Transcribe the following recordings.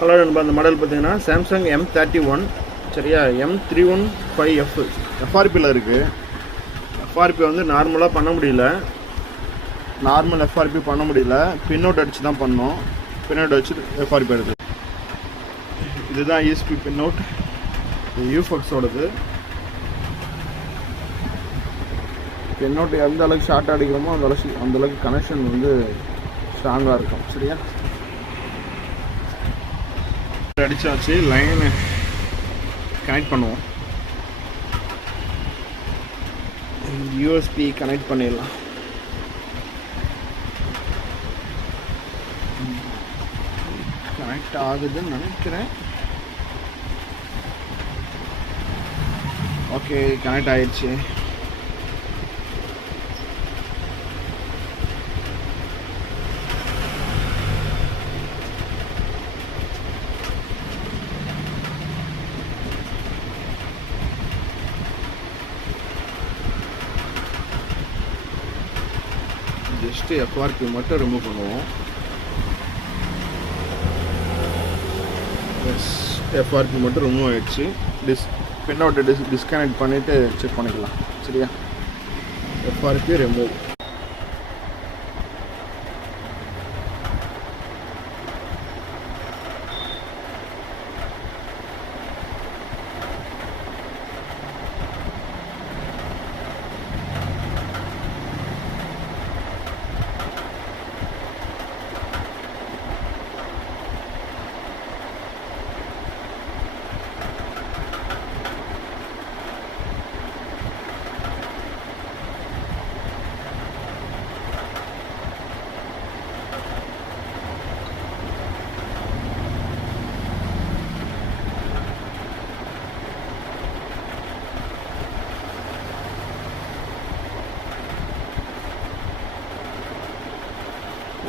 Hello நண்பா, அந்த model பார்த்தீங்கன்னா சாம்சங் M31 சரியா, M315F எஃப்ஆர்பியில் இருக்குது. எஃப்ஆர்பி வந்து நார்மலாக பண்ண முடியல, நார்மல் எஃப்ஆர்பி பண்ண முடியல, பின்னோட் அடித்து தான் பண்ணோம். பின்னோட் அடிச்சு எஃப்ஆர்பி எடுத்து. இதுதான் ESP பின்னோட், யூஃபக்ஸோடது. பின்னோட் எந்த அளவுக்கு ஷார்ட் அடிக்கிறோமோ அந்த அளவுக்கு கனெக்ஷன் வந்து ஸ்ட்ராங்காக இருக்கும். சரியா, அடிச்சாச்சு. லைன் கனெக்ட் பண்ணுவோம். யூஎஸ்பி கனெக்ட் பண்ணிடலாம். கனெக்ட் ஆகுதுன்னு நினைக்கிறேன். ஓகே, கனெக்ட் ஆயிடுச்சு. ஜஸ்ட்டு எஃப்ஆர்பி மட்டும் ரிமூவ் பண்ணுவோம். எஃப்ஆர்பி மட்டும் ரிமூவ் ஆகிடுச்சு. பின்னோட்டை டிஸ்கனெக்ட் பண்ணிவிட்டு செக் பண்ணிக்கலாம். சரியா, FRP remove.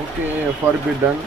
Okay, FRP ton.